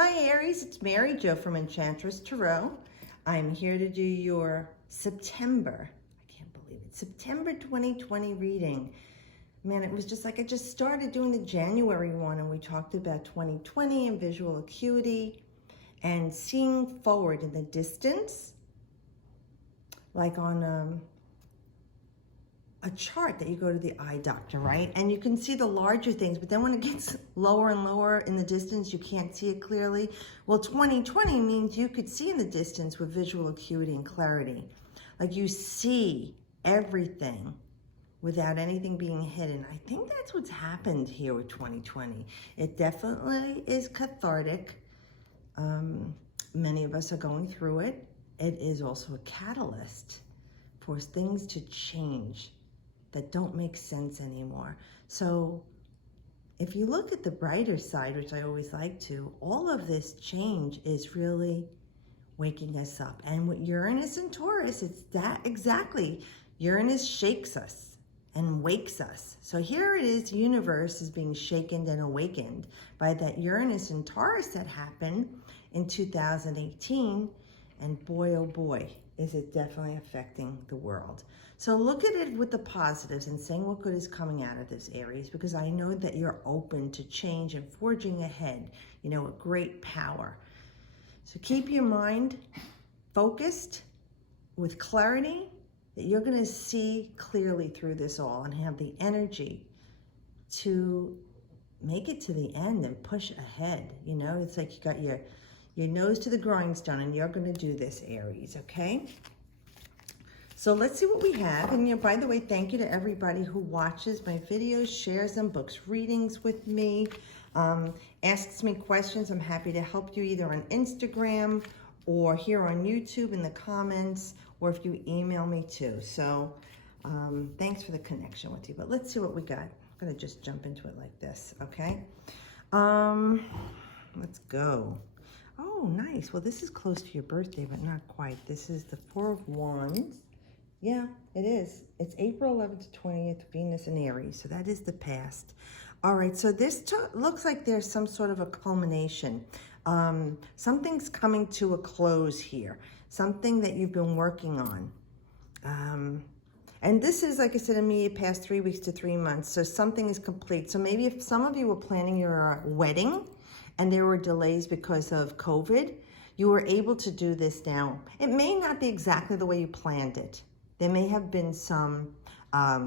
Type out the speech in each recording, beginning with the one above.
Hi Aries, it's Mary Jo from Enchantress Tarot. I'm here to do your September, I can't believe it, September 2020 reading. Man, it was just like I just started doing the January one and we talked about 2020 and visual acuity and seeing forward in the distance, like on a chart that you go to the eye doctor, right? And you can see the larger things, but then when it gets lower and lower in the distance, you can't see it clearly. Well, 2020 means you could see in the distance with visual acuity and clarity. Like you see everything without anything being hidden. I think that's what's happened here with 2020. It definitely is cathartic. Many of us are going through it. It is also a catalyst for things to change that don't make sense anymore. So if you look at the brighter side, which I always like to, all of this change is really waking us up. And with Uranus and Taurus, it's that exactly. Uranus shakes us and wakes us. So here it is, the universe is being shaken and awakened by that Uranus and Taurus that happened in 2018. And boy, oh boy, is it definitely affecting the world. So look at it with the positives and saying what good is coming out of this, Aries, because I know that you're open to change and forging ahead, you know, with great power. So keep your mind focused with clarity, that you're going to see clearly through this all and have the energy to make it to the end and push ahead. You know, it's like you got your nose to the grindstone and you're going to do this, Aries, okay? So let's see what we have. And, you know, by the way, thank you to everybody who watches my videos, shares them, books readings with me, asks me questions. I'm happy to help you either on Instagram or here on YouTube in the comments, or if you email me too. So thanks for the connection with you. But let's see what we got. I'm going to just jump into it like this, okay? Let's go. Oh, nice. Well, this is close to your birthday, but not quite. This is the Four of Wands. Yeah, it is. It's April 11th to 20th, Venus in Aries. So that is the past. All right, so this looks like there's some sort of a culmination. Something's coming to a close here. Something that you've been working on. And this is, like I said, immediate past 3 weeks to 3 months. So something is complete. So maybe if some of you were planning your wedding and there were delays because of COVID, you were able to do this now. It may not be exactly the way you planned it. There may have been some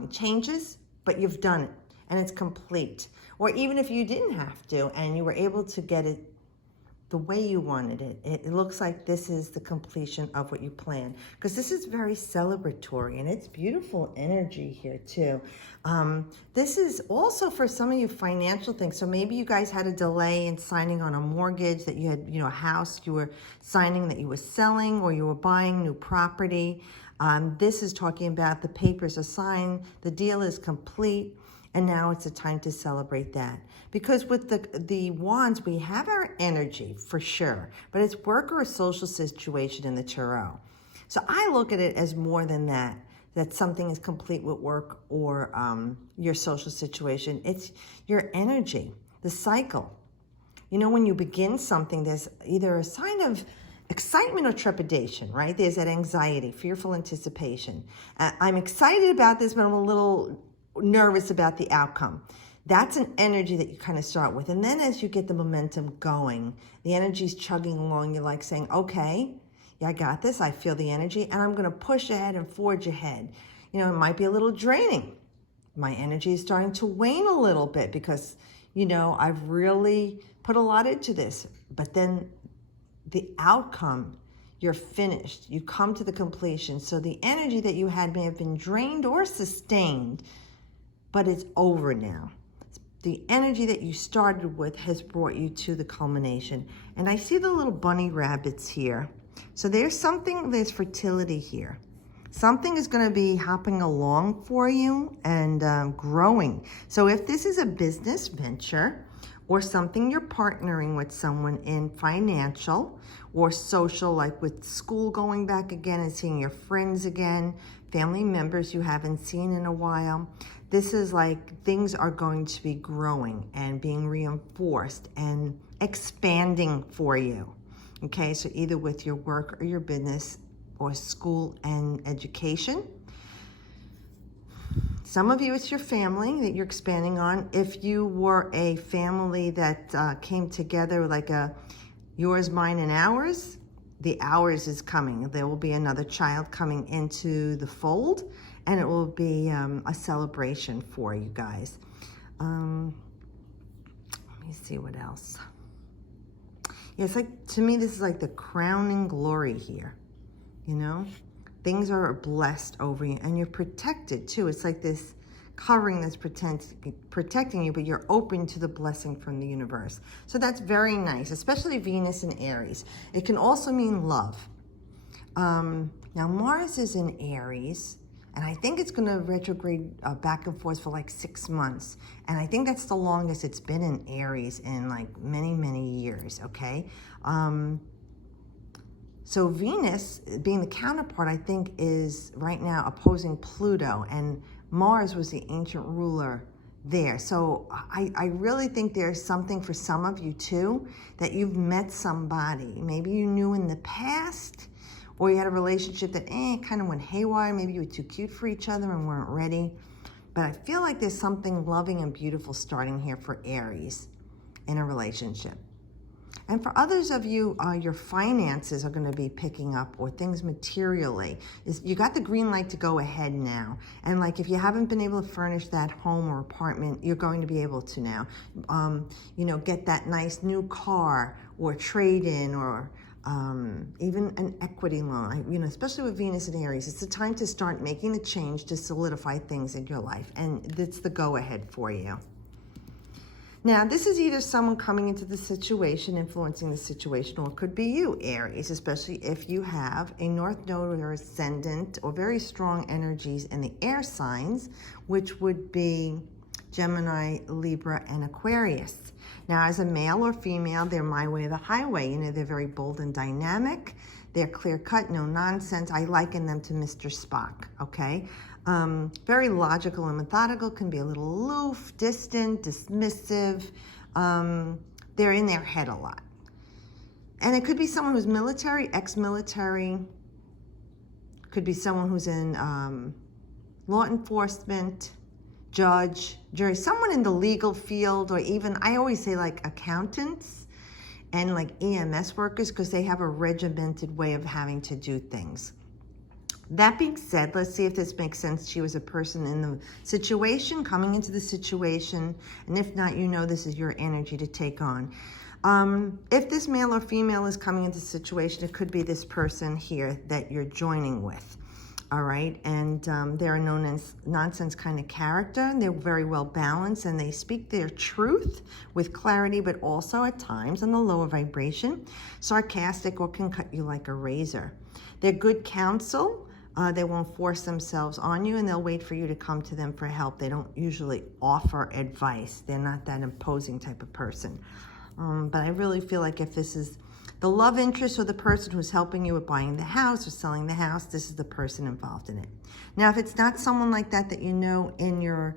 changes, but you've done it and it's complete. Or even if you didn't have to and you were able to get it the way you wanted it, it looks like this is the completion of what you planned. Because this is very celebratory and it's beautiful energy here too. This is also for some of you financial things. So maybe you guys had a delay in signing on a mortgage, that you had, you know, a house you were signing that you were selling, or you were buying new property. This is talking about the papers are signed, the deal is complete, and now it's a time to celebrate that. Because with the wands, we have our energy for sure, but it's work or a social situation in the tarot. So I look at it as more than that, that something is complete with work or your social situation. It's your energy, the cycle. You know, when you begin something, there's either a sign of excitement or trepidation, right? There's that anxiety, fearful anticipation. I'm excited about this, but I'm a little nervous about the outcome. That's an energy that you kind of start with. And then as you get the momentum going, the energy's chugging along, you're like saying, okay, yeah, I got this. I feel the energy and I'm going to push ahead and forge ahead. You know, it might be a little draining. My energy is starting to wane a little bit because, you know, I've really put a lot into this. But then the outcome, you're finished. You come to the completion. So the energy that you had may have been drained or sustained, but it's over now. The energy that you started with has brought you to the culmination. And I see the little bunny rabbits here. So there's fertility here. Something is going to be hopping along for you and growing. So if this is a business venture or something you're partnering with someone in, financial or social, like with school going back again and seeing your friends again, family members you haven't seen in a while, this is like things are going to be growing and being reinforced and expanding for you. Okay, so either with your work or your business or school and education. Some of you, it's your family that you're expanding on. If you were a family that came together like a yours, mine, and ours, the ours is coming. There will be another child coming into the fold, and it will be a celebration for you guys. Let me see what else. Yeah, it's like, to me, this is like the crowning glory here, you know? Things are blessed over you, and you're protected too. It's like this covering that's protecting you, but you're open to the blessing from the universe. So that's very nice, especially Venus and Aries. It can also mean love. Now Mars is in Aries, and I think it's going to retrograde back and forth for like 6 months. And I think that's the longest it's been in Aries in like many, many years, okay? So Venus, being the counterpart, I think is right now opposing Pluto, and Mars was the ancient ruler there. So I really think there's something for some of you too, that you've met somebody. Maybe you knew in the past, or you had a relationship that kind of went haywire. Maybe you were too cute for each other and weren't ready. But I feel like there's something loving and beautiful starting here for Aries in a relationship. And for others of you, your finances are going to be picking up, or things materially. You got the green light to go ahead now. And like if you haven't been able to furnish that home or apartment, you're going to be able to now. You know, get that nice new car or trade in, or even an equity loan. You know, especially with Venus and Aries, it's the time to start making the change to solidify things in your life. And it's the go ahead for you. Now, this is either someone coming into the situation, influencing the situation, or it could be you, Aries, especially if you have a North Node or Ascendant or very strong energies in the air signs, which would be Gemini, Libra, and Aquarius. Now, as a male or female, they're my way or the highway. You know, they're very bold and dynamic. They're clear-cut, no nonsense. I liken them to Mr. Spock, okay? Very logical and methodical, can be a little aloof, distant, dismissive. They're in their head a lot. And it could be someone who's military, ex-military. Could be someone who's in law enforcement, judge, jury, someone in the legal field, or even, I always say like accountants and like EMS workers, because they have a regimented way of having to do things. That being said, let's see if this makes sense to you as a person in the situation, coming into the situation. And if not, you know this is your energy to take on. If this male or female is coming into the situation, it could be this person here that you're joining with. All right, and they're a no-nonsense kind of character. They're very well balanced, and they speak their truth with clarity, but also at times on the lower vibration, sarcastic, or can cut you like a razor. They're good counsel. They won't force themselves on you, and they'll wait for you to come to them for help. They don't usually offer advice. They're not that imposing type of person. But I really feel like if this is the love interest or the person who's helping you with buying the house or selling the house, this is the person involved in it. Now, if it's not someone like that that you know in your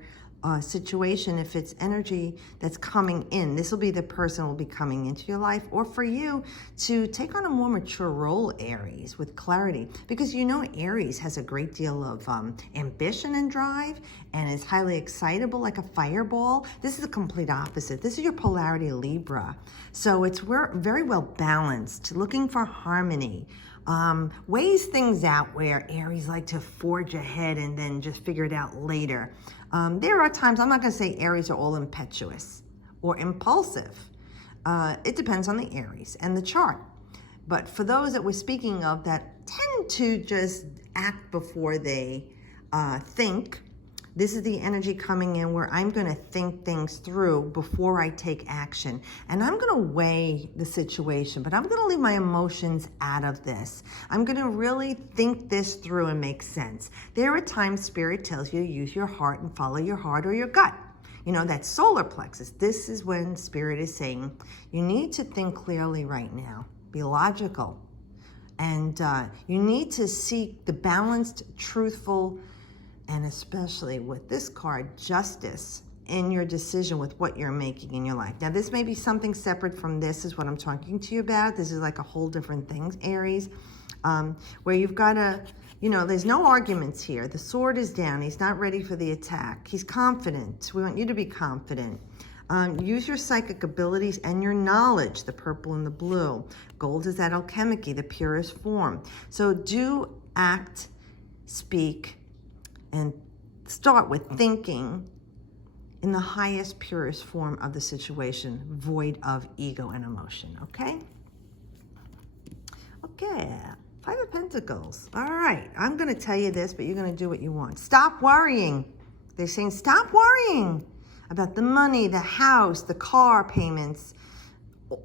situation, if it's energy that's coming in, this will be the person who will be coming into your life, or for you to take on a more mature role, Aries, with clarity, because you know Aries has a great deal of ambition and drive, and is highly excitable like a fireball. This is the complete opposite. This is your polarity, Libra. So we're very well balanced, looking for harmony. Weighs things out, where Aries like to forge ahead and then just figure it out later. There are times, I'm not going to say Aries are all impetuous or impulsive. It depends on the Aries and the chart. But for those that we're speaking of that tend to just act before they think, this is the energy coming in where I'm going to think things through before I take action. And I'm going to weigh the situation, but I'm going to leave my emotions out of this. I'm going to really think this through and make sense. There are times Spirit tells you to use your heart and follow your heart or your gut. You know, that solar plexus. This is when Spirit is saying, you need to think clearly right now. Be logical. And you need to seek the balanced, truthful, and especially with this card, justice, in your decision with what you're making in your life. Now, this may be something separate from this is what I'm talking to you about. This is like a whole different thing, Aries, where you've got to, you know, there's no arguments here. The sword is down. He's not ready for the attack. He's confident. We want you to be confident. Use your psychic abilities and your knowledge, the purple and the blue. Gold is that alchemy, the purest form. So do act, speak, and start with thinking in the highest, purest form of the situation, void of ego and emotion, okay? Okay, 5 of Pentacles. All right, I'm going to tell you this, but you're going to do what you want. Stop worrying. They're saying stop worrying about the money, the house, the car payments,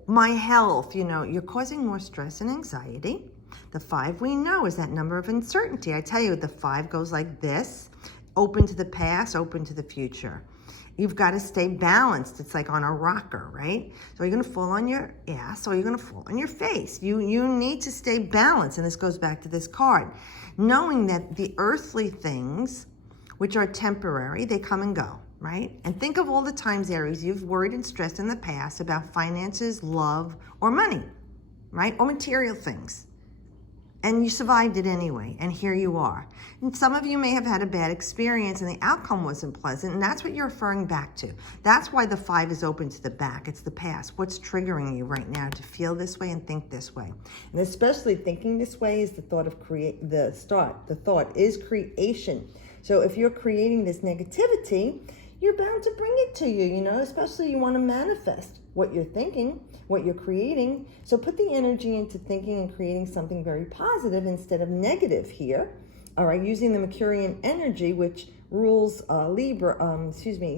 my health. You know, you're causing more stress and anxiety. The 5 we know is that number of uncertainty. I tell you, the 5 goes like this, open to the past, open to the future. You've got to stay balanced. It's like on a rocker, right? So you're going to fall on your ass or you're going to fall on your face. You need to stay balanced. And this goes back to this card. Knowing that the earthly things, which are temporary, they come and go, right? And think of all the times, Aries, you've worried and stressed in the past about finances, love, or money, right? Or material things. And you survived it anyway, and here you are. And some of you may have had a bad experience and the outcome wasn't pleasant, and that's what you're referring back to. That's why the 5 is open to the back. It's the past. What's triggering you right now to feel this way and think this way? And especially thinking this way is the thought of the thought is creation. So if you're creating this negativity, you're bound to bring it to you, you know, especially you want to manifest what you're thinking, what you're creating. So put the energy into thinking and creating something very positive instead of negative here. All right, using the Mercurian energy, which rules Virgo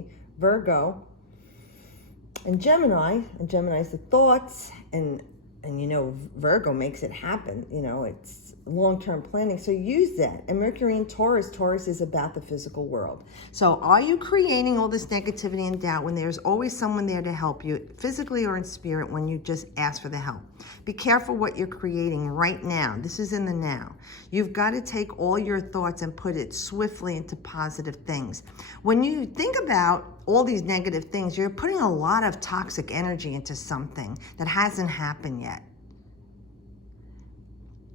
and Gemini. And Gemini is the thoughts, and you know, Virgo makes it happen. You know, it's long-term planning. So use that. And Mercury in Taurus is about the physical world. So are you creating all this negativity and doubt when there's always someone there to help you physically or in spirit when you just ask for the help? Be careful what you're creating right now. This is in the now. You've got to take all your thoughts and put it swiftly into positive things. When you think about all these negative things, you're putting a lot of toxic energy into something that hasn't happened yet.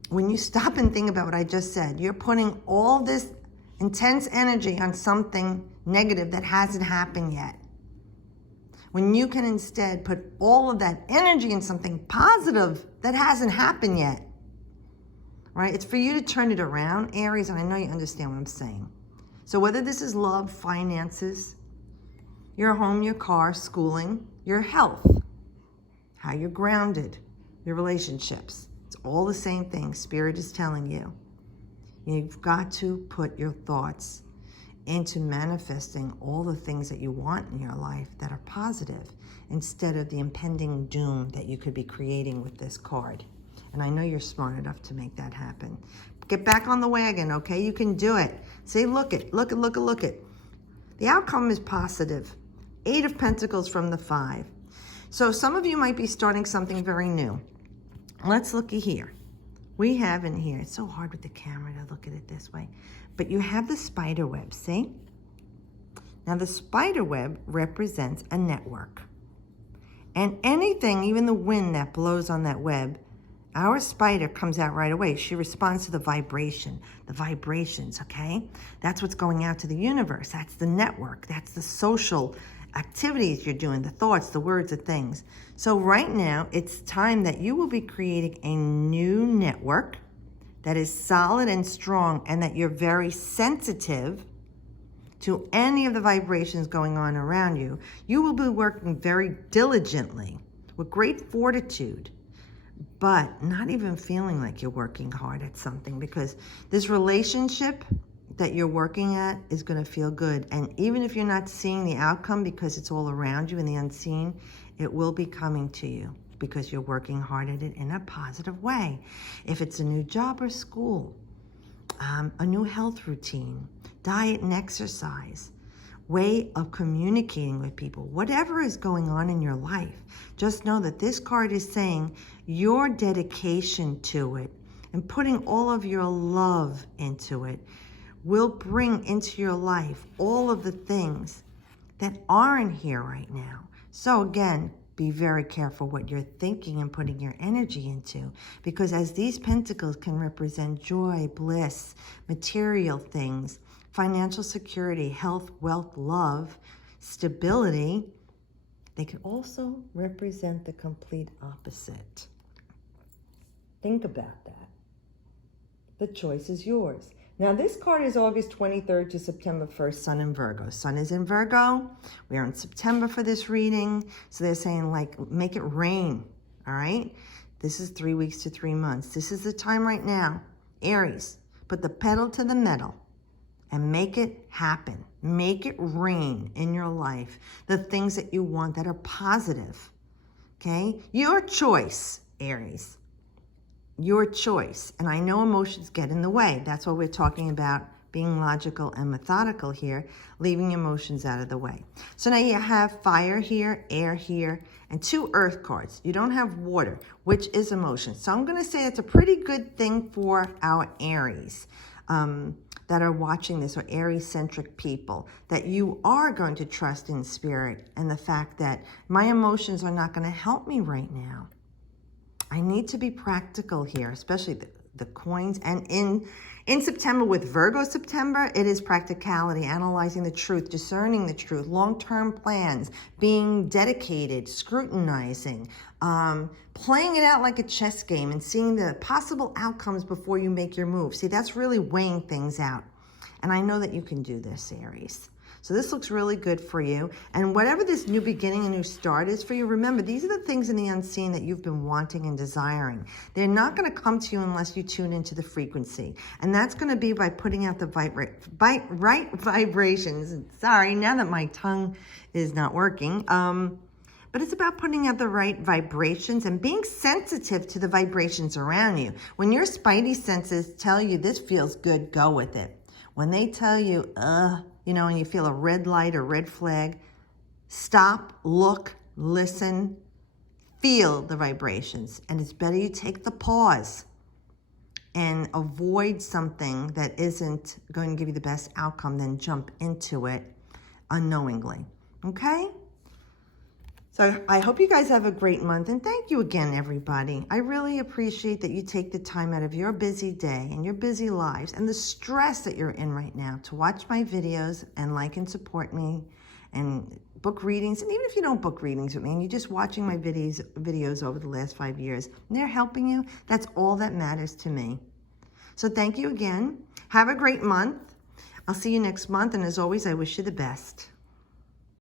When you stop and think about what I just said, you're putting all this intense energy on something negative that hasn't happened yet. When you can instead put all of that energy in something positive that hasn't happened yet. Right? It's for you to turn it around, Aries, and I know you understand what I'm saying. So whether this is love, finances, your home, your car, schooling, your health, how you're grounded, your relationships, it's all the same thing. Spirit is telling you. You've got to put your thoughts into manifesting all the things that you want in your life that are positive instead of the impending doom that you could be creating with this card. And I know you're smart enough to make that happen. Get back on the wagon, okay? You can do it. Say, look it. The outcome is positive. 8 of Pentacles from the 5. So some of you might be starting something very new. Let's looky here. We have in here, it's so hard with the camera to look at it this way, but you have the spider web, see? Now the spider web represents a network. And anything, even the wind that blows on that web, our spider comes out right away. She responds to the vibration, the vibrations, okay? That's what's going out to the universe. That's the network. That's the social activities you're doing, the thoughts, the words, the things. So right now, it's time that you will be creating a new network that is solid and strong and that you're very sensitive to any of the vibrations going on around you. You will be working very diligently with great fortitude, but not even feeling like you're working hard at something, because this relationship that you're working at is going to feel good. And even if you're not seeing the outcome because it's all around you in the unseen, it will be coming to you because you're working hard at it in a positive way. If it's a new job or school, a new health routine, diet and exercise, way of communicating with people, whatever is going on in your life, just know that this card is saying your dedication to it and putting all of your love into it will bring into your life all of the things that aren't here right now. So again, be very careful what you're thinking and putting your energy into, because as these pentacles can represent joy, bliss, material things, financial security, health, wealth, love, stability, they can also represent the complete opposite. Think about that. The choice is yours. Now, this card is August 23rd to September 1st, Sun in Virgo. Sun is in Virgo. We are in September for this reading. So they're saying, like, make it rain, all right? This is 3 weeks to 3 months. This is the time right now. Aries, put the pedal to the metal and make it happen. Make it rain in your life. The things that you want that are positive, okay? Your choice, Aries. Your choice. And I know emotions get in the way. That's why we're talking about being logical and methodical here, leaving emotions out of the way. So now you have fire here, air here, and 2 earth cards. You don't have water, which is emotion. So I'm going to say it's a pretty good thing for our Aries that are watching this, or Aries-centric people, that you are going to trust in spirit and the fact that my emotions are not going to help me right now. I need to be practical here, especially the coins. And in September, with Virgo September, it is practicality, analyzing the truth, discerning the truth, long-term plans, being dedicated, scrutinizing, playing it out like a chess game and seeing the possible outcomes before you make your move. See, that's really weighing things out. And I know that you can do this, Aries. So this looks really good for you. And whatever this new beginning, a new start is for you, remember, these are the things in the unseen that you've been wanting and desiring. They're not going to come to you unless you tune into the frequency. And that's going to be by putting out the right vibrations. Sorry, now that my tongue is not working. But it's about putting out the right vibrations and being sensitive to the vibrations around you. When your spidey senses tell you this feels good, go with it. When they tell you, you know, and you feel a red light or red flag, stop, look, listen, feel the vibrations. And it's better you take the pause and avoid something that isn't going to give you the best outcome than jump into it unknowingly, okay? So I hope you guys have a great month, and thank you again, everybody. I really appreciate that you take the time out of your busy day and your busy lives and the stress that you're in right now to watch my videos and like and support me and book readings. And even if you don't book readings with me and you're just watching my videos over the last 5 years, and they're helping you, that's all that matters to me. So thank you again. Have a great month. I'll see you next month, and as always, I wish you the best.